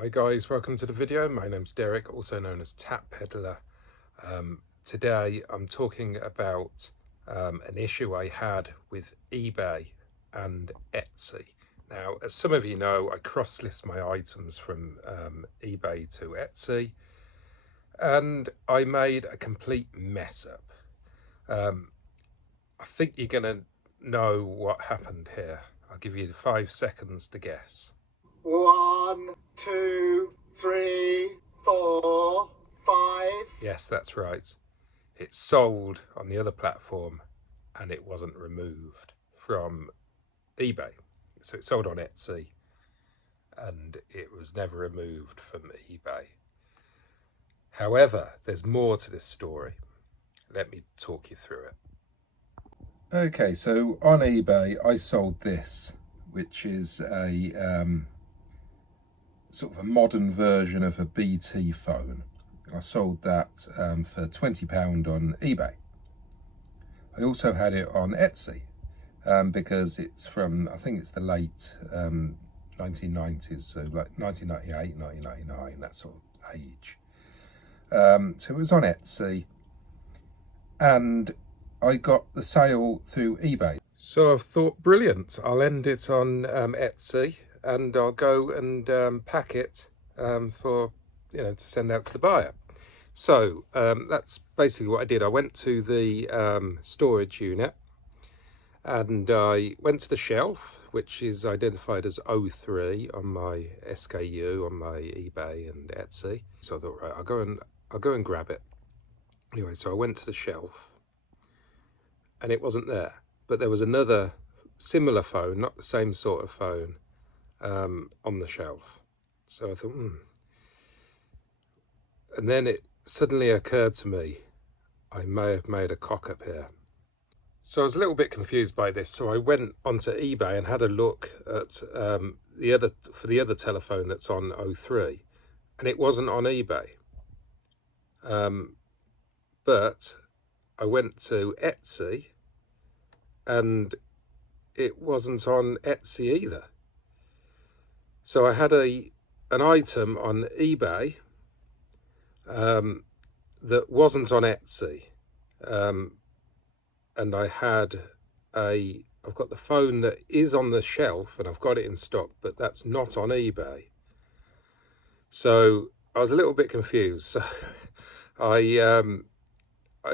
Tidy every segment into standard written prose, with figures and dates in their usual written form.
Hi guys, welcome to the video. My name's Derek, also known as Tap Peddler. Today I'm talking about an issue I had with eBay and Etsy. Now, as some of you know, I cross-list my items from eBay to Etsy, and I made a complete mess up. I think you're gonna know what happened here. I'll give you 5 seconds to guess. 1, 2, 3, 4, 5. Yes, that's right. It sold on the other platform and it wasn't removed from eBay. So it sold on Etsy and it was never removed from eBay. However, there's more to this story. Let me talk you through it. Okay, so on eBay I sold this, which is a sort of a modern version of a BT phone. I sold that for £20 on eBay. I also had it on Etsy because it's from, I think it's the late 1990s, so like 1998, 1999, that sort of age. So it was on Etsy and I got the sale through eBay. So I thought, brilliant, I'll end it on Etsy and I'll go and pack it for, to send out to the buyer. So that's basically what I did. I went to the storage unit and I went to the shelf, which is identified as 03 on my SKU, on my eBay and Etsy. So I thought, right, I'll go and grab it. Anyway, so I went to the shelf and it wasn't there, but there was another similar phone, not the same sort of phone, on the shelf. So I thought, and then it suddenly occurred to me, I may have made a cock up here. So I was a little bit confused by this. So I went onto eBay and had a look at the other telephone that's on 03, and it wasn't on eBay. But I went to Etsy and it wasn't on Etsy either. So I had an item on eBay that wasn't on Etsy, and I've got the phone that is on the shelf and I've got it in stock, but that's not on eBay. So I was a little bit confused. So I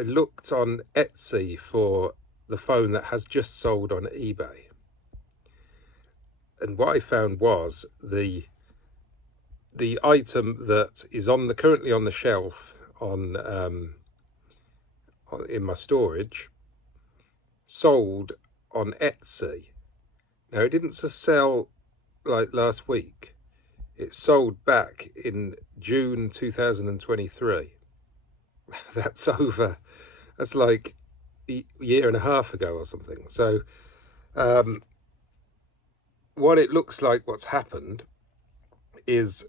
looked on Etsy for the phone that has just sold on eBay, and what I found was the item that is currently on the shelf in my storage sold on Etsy. Now, it didn't sell like last week. It sold back in June 2023. That's like a year and a half ago or something. So what it looks like what's happened is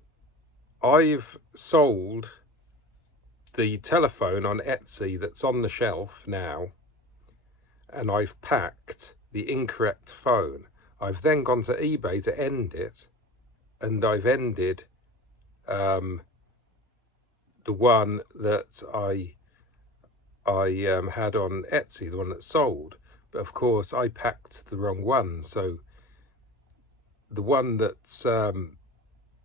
I've sold the telephone on Etsy that's on the shelf now, and I've packed the incorrect phone. I've then gone to eBay to end it, and I've ended the one that I had on Etsy, the one that sold. But of course I packed the wrong one, so the one that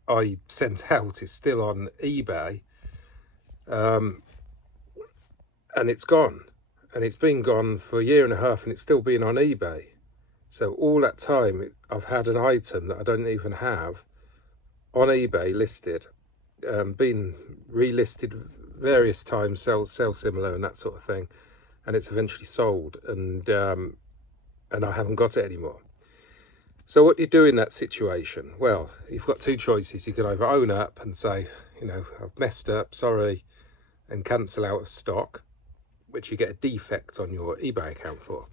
I sent out is still on eBay, and it's gone. And it's been gone for a year and a half and it's still been on eBay. So all that time I've had an item that I don't even have on eBay listed, been relisted various times, sell similar and that sort of thing, and it's eventually sold, and I haven't got it anymore. So what do you do in that situation? Well, you've got two choices. You can either own up and say, I've messed up, sorry, and cancel out of stock, which you get a defect on your eBay account for.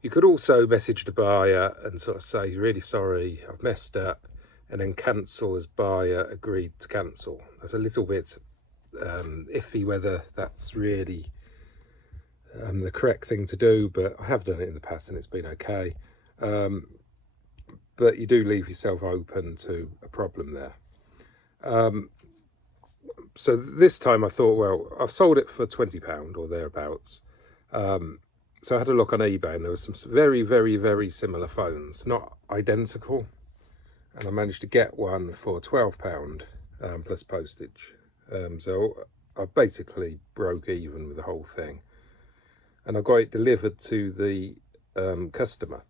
You could also message the buyer and sort of say, really sorry, I've messed up, and then cancel as buyer agreed to cancel. That's a little bit iffy whether that's really the correct thing to do, but I have done it in the past and it's been okay. But you do leave yourself open to a problem there. So this time I thought, well, I've sold it for £20 or thereabouts. So I had a look on eBay and there were some very, very, very similar phones, not identical. And I managed to get one for £12 plus postage. So I basically broke even with the whole thing. And I got it delivered to the customer.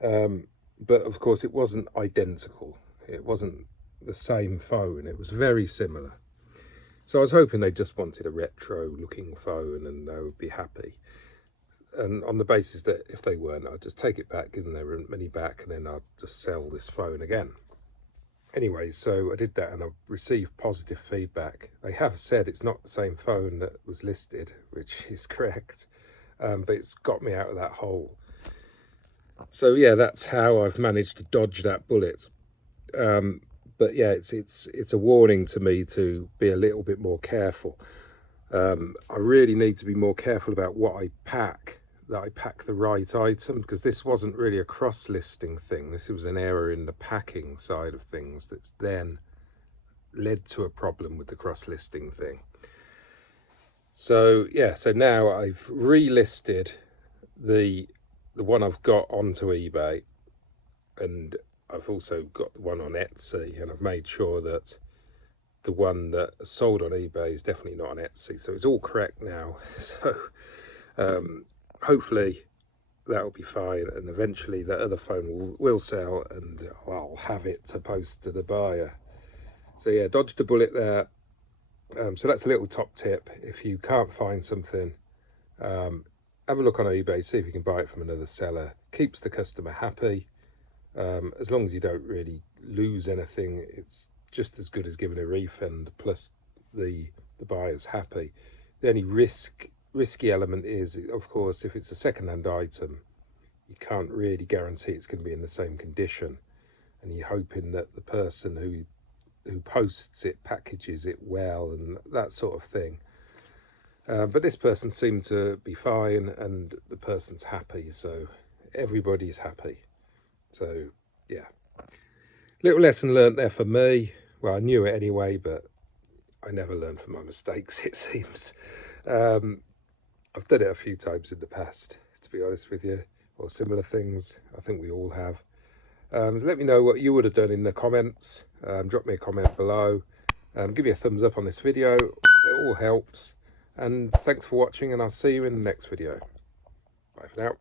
But of course it wasn't identical. It wasn't the same phone. It was very similar. So I was hoping they just wanted a retro looking phone and they would be happy. And on the basis that if they weren't, I'd just take it back, give them their money back, and then I'd just sell this phone again. Anyway, so I did that and I've received positive feedback. They have said it's not the same phone that was listed, which is correct, but it's got me out of that hole. So yeah, that's how I've managed to dodge that bullet. But yeah, it's a warning to me to be a little bit more careful. I really need to be more careful about what I pack, that I pack the right item, because this wasn't really a cross-listing thing. This was an error in the packing side of things that's then led to a problem with the cross-listing thing. So yeah, so now I've relisted the one I've got onto eBay, and I've also got the one on Etsy, and I've made sure that the one that sold on eBay is definitely not on Etsy, so it's all correct now. So hopefully that'll be fine, and eventually that other phone will sell and I'll have it to post to the buyer. So yeah, dodged a bullet there. So that's a little top tip. If you can't find something, have a look on eBay, see if you can buy it from another seller. Keeps the customer happy. As long as you don't really lose anything, it's just as good as giving a refund, plus the buyer's happy. The only risky element is, of course, if it's a second-hand item, you can't really guarantee it's going to be in the same condition, and you're hoping that the person who posts it packages it well and that sort of thing. But this person seemed to be fine, and the person's happy, so everybody's happy. So yeah, little lesson learnt there for me. Well, I knew it anyway, but I never learn from my mistakes, it seems. I've done it a few times in the past, to be honest with you, or similar things. I think we all have. So let me know what you would have done in the comments. Drop me a comment below. Give me a thumbs up on this video. It all helps. And thanks for watching, and I'll see you in the next video. Bye for now.